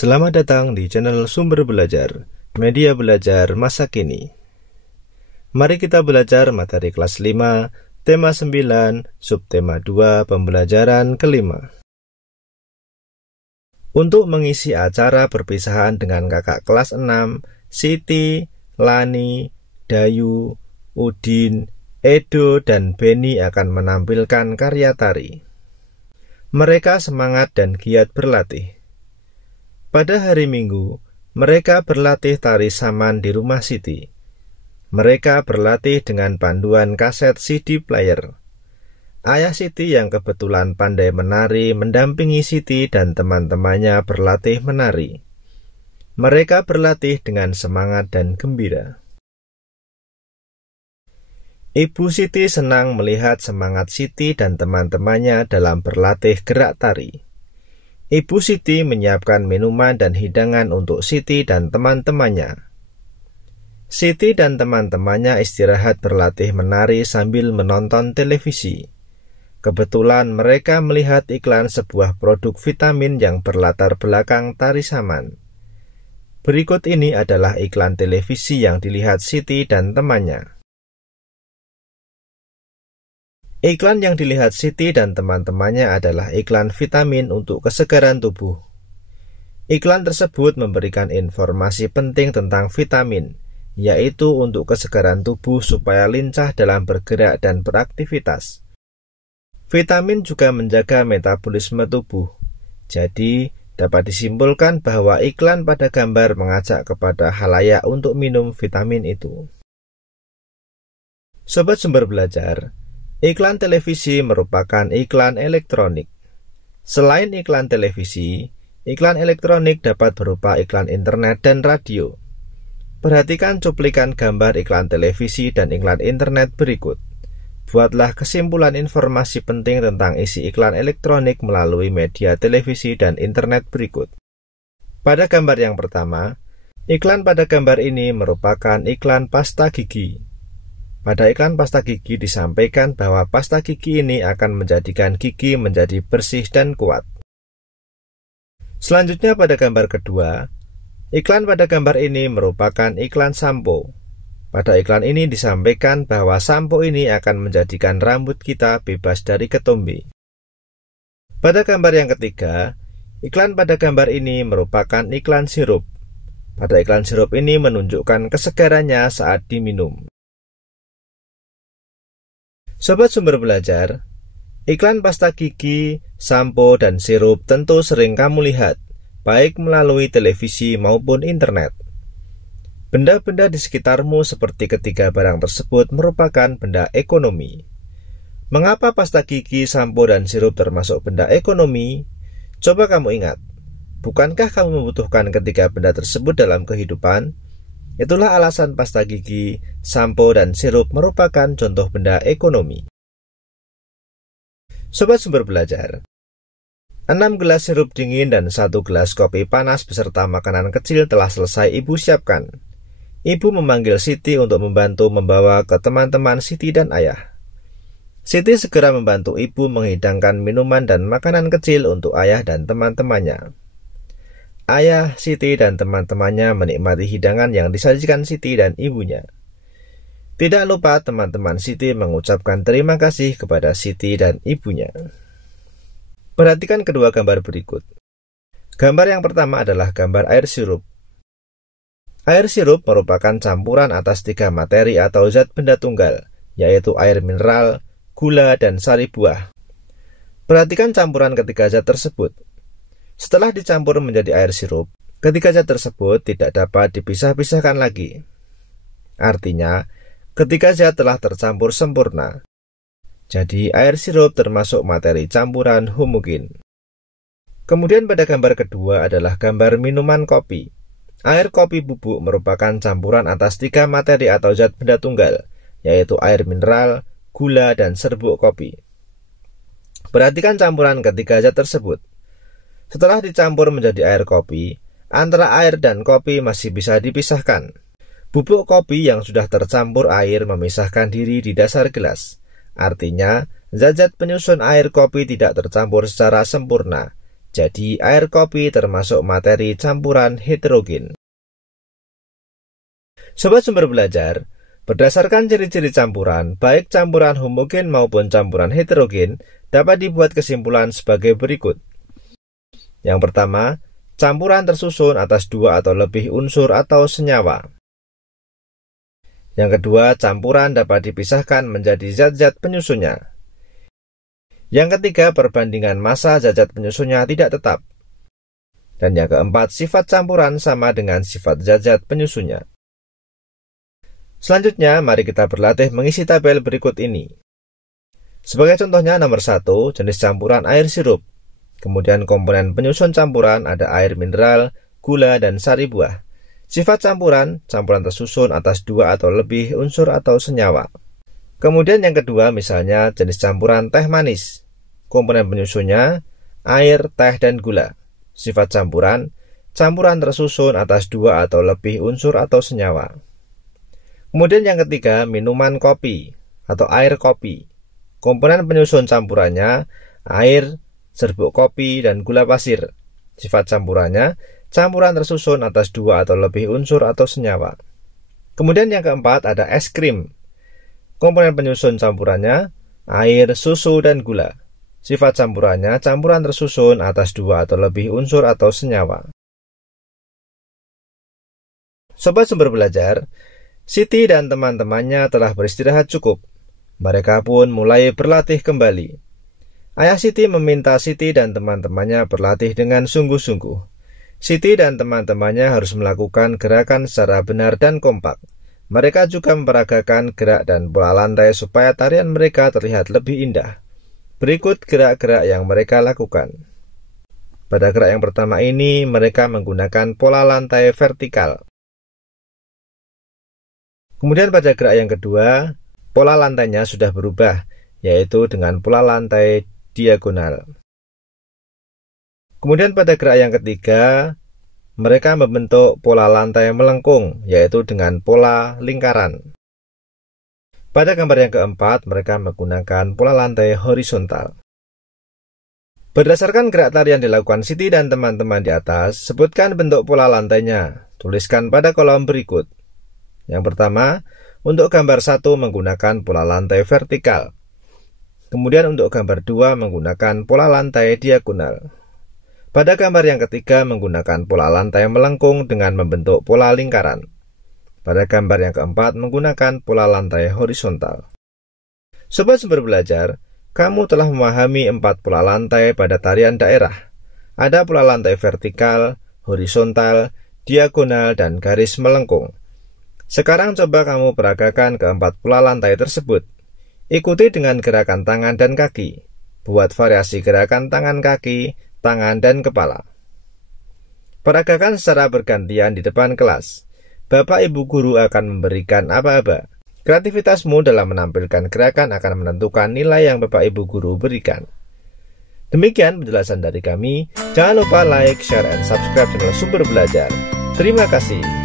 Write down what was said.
Selamat datang di channel Sumber Belajar, media belajar masa kini. Mari kita belajar materi kelas 5, tema 9, subtema 2, pembelajaran kelima. Untuk mengisi acara perpisahan dengan kakak kelas 6, Siti, Lani, Dayu, Udin, Edo, dan Beni akan menampilkan karya tari. Mereka semangat dan giat berlatih. Pada hari Minggu, mereka berlatih tari saman di rumah Siti. Mereka berlatih dengan panduan kaset CD player. Ayah Siti yang kebetulan pandai menari mendampingi Siti dan teman-temannya berlatih menari. Mereka berlatih dengan semangat dan gembira. Ibu Siti senang melihat semangat Siti dan teman-temannya dalam berlatih gerak tari. Ibu Siti menyiapkan minuman dan hidangan untuk Siti dan teman-temannya. Siti dan teman-temannya istirahat berlatih menari sambil menonton televisi. Kebetulan mereka melihat iklan sebuah produk vitamin yang berlatar belakang tari saman. Berikut ini adalah iklan televisi yang dilihat Siti dan temannya. Iklan yang dilihat Siti dan teman-temannya adalah iklan vitamin untuk kesegaran tubuh. Iklan tersebut memberikan informasi penting tentang vitamin, yaitu untuk kesegaran tubuh supaya lincah dalam bergerak dan beraktivitas. Vitamin juga menjaga metabolisme tubuh. Jadi, dapat disimpulkan bahwa iklan pada gambar mengajak kepada khalayak untuk minum vitamin itu. Sobat Sumber Belajar, iklan televisi merupakan iklan elektronik. Selain iklan televisi, iklan elektronik dapat berupa iklan internet dan radio. Perhatikan cuplikan gambar iklan televisi dan iklan internet berikut. Buatlah kesimpulan informasi penting tentang isi iklan elektronik melalui media televisi dan internet berikut. Pada gambar yang pertama, iklan pada gambar ini merupakan iklan pasta gigi. Pada iklan pasta gigi disampaikan bahwa pasta gigi ini akan menjadikan gigi menjadi bersih dan kuat. Selanjutnya pada gambar kedua, iklan pada gambar ini merupakan iklan sampo. Pada iklan ini disampaikan bahwa sampo ini akan menjadikan rambut kita bebas dari ketombe. Pada gambar yang ketiga, iklan pada gambar ini merupakan iklan sirup. Pada iklan sirup ini menunjukkan kesegarannya saat diminum. Sobat Sumber Belajar, iklan pasta gigi, sampo, dan sirup tentu sering kamu lihat, baik melalui televisi maupun internet. Benda-benda di sekitarmu seperti ketiga barang tersebut merupakan benda ekonomi. Mengapa pasta gigi, sampo, dan sirup termasuk benda ekonomi? Coba kamu ingat, bukankah kamu membutuhkan ketiga benda tersebut dalam kehidupan? Itulah alasan pasta gigi, sampo, dan sirup merupakan contoh benda ekonomi. Sobat Sumber Belajar, 6 gelas sirup dingin dan 1 gelas kopi panas beserta makanan kecil telah selesai ibu siapkan. Ibu memanggil Siti untuk membantu membawa ke teman-teman Siti dan ayah. Siti segera membantu ibu menghidangkan minuman dan makanan kecil untuk ayah dan teman-temannya. Ayah, Siti, dan teman-temannya menikmati hidangan yang disajikan Siti dan ibunya. Tidak lupa teman-teman Siti mengucapkan terima kasih kepada Siti dan ibunya. Perhatikan kedua gambar berikut. Gambar yang pertama adalah gambar air sirup. Air sirup merupakan campuran atas 3 materi atau zat benda tunggal, yaitu air mineral, gula, dan sari buah. Perhatikan campuran ketiga zat tersebut. Setelah dicampur menjadi air sirup, ketiga zat tersebut tidak dapat dipisah-pisahkan lagi. Artinya, ketiga zat telah tercampur sempurna. Jadi, air sirup termasuk materi campuran homogen. Kemudian pada gambar kedua adalah gambar minuman kopi. Air kopi bubuk merupakan campuran atas 3 materi atau zat benda tunggal, yaitu air mineral, gula, dan serbuk kopi. Perhatikan campuran ketiga zat tersebut. Setelah dicampur menjadi air kopi, antara air dan kopi masih bisa dipisahkan. Bubuk kopi yang sudah tercampur air memisahkan diri di dasar gelas. Artinya, zat-zat penyusun air kopi tidak tercampur secara sempurna. Jadi air kopi termasuk materi campuran heterogen. Sobat Sumber Belajar, berdasarkan ciri-ciri campuran, baik campuran homogen maupun campuran heterogen, dapat dibuat kesimpulan sebagai berikut. Yang pertama, campuran tersusun atas 2 atau lebih unsur atau senyawa. Yang kedua, campuran dapat dipisahkan menjadi zat-zat penyusunnya. Yang ketiga, perbandingan massa zat-zat penyusunnya tidak tetap. Dan yang keempat, sifat campuran sama dengan sifat zat-zat penyusunnya. Selanjutnya, mari kita berlatih mengisi tabel berikut ini. Sebagai contohnya, nomor 1, jenis campuran air sirup. Kemudian komponen penyusun campuran ada air mineral, gula, dan sari buah. Sifat campuran tersusun atas 2 atau lebih unsur atau senyawa. Kemudian yang kedua, misalnya jenis campuran teh manis. Komponen penyusunnya air, teh, dan gula. Sifat campuran tersusun atas 2 atau lebih unsur atau senyawa. Kemudian yang ketiga, minuman kopi atau air kopi. Komponen penyusun campurannya air, serbuk kopi, dan gula pasir. Sifat campuran tersusun atas 2 atau lebih unsur atau senyawa. Kemudian yang keempat ada es krim. Komponen penyusun campurannya air, susu, dan gula. Sifat campuran tersusun atas 2 atau lebih unsur atau senyawa. Sobat Sumber Belajar, Siti dan teman-temannya telah beristirahat cukup. Mereka pun mulai berlatih kembali. Ayah Siti meminta Siti dan teman-temannya berlatih dengan sungguh-sungguh. Siti dan teman-temannya harus melakukan gerakan secara benar dan kompak. Mereka juga memperagakan gerak dan pola lantai supaya tarian mereka terlihat lebih indah. Berikut gerak-gerak yang mereka lakukan. Pada gerak yang pertama ini, mereka menggunakan pola lantai vertikal. Kemudian pada gerak yang kedua, pola lantainya sudah berubah, yaitu dengan pola lantai diagonal. Kemudian pada gerak yang ketiga, mereka membentuk pola lantai melengkung, yaitu dengan pola lingkaran. Pada gambar yang keempat, mereka menggunakan pola lantai horizontal. Berdasarkan gerak tarian dilakukan Siti dan teman-teman di atas, sebutkan bentuk pola lantainya. Tuliskan pada kolom berikut. Yang pertama, untuk gambar 1 menggunakan pola lantai vertikal. Kemudian untuk gambar 2 menggunakan pola lantai diagonal. Pada gambar yang ketiga menggunakan pola lantai melengkung dengan membentuk pola lingkaran. Pada gambar yang keempat menggunakan pola lantai horizontal. Sobat Sumber Belajar, kamu telah memahami 4 pola lantai pada tarian daerah. Ada pola lantai vertikal, horizontal, diagonal, dan garis melengkung. Sekarang coba kamu peragakan ke-4 pola lantai tersebut. Ikuti dengan gerakan tangan dan kaki. Buat variasi gerakan tangan kaki, tangan, dan kepala. Peragakan secara bergantian di depan kelas. Bapak Ibu Guru akan memberikan aba-aba. Kreativitasmu dalam menampilkan gerakan akan menentukan nilai yang Bapak Ibu Guru berikan. Demikian penjelasan dari kami. Jangan lupa like, share, and subscribe channel Sumber Belajar. Terima kasih.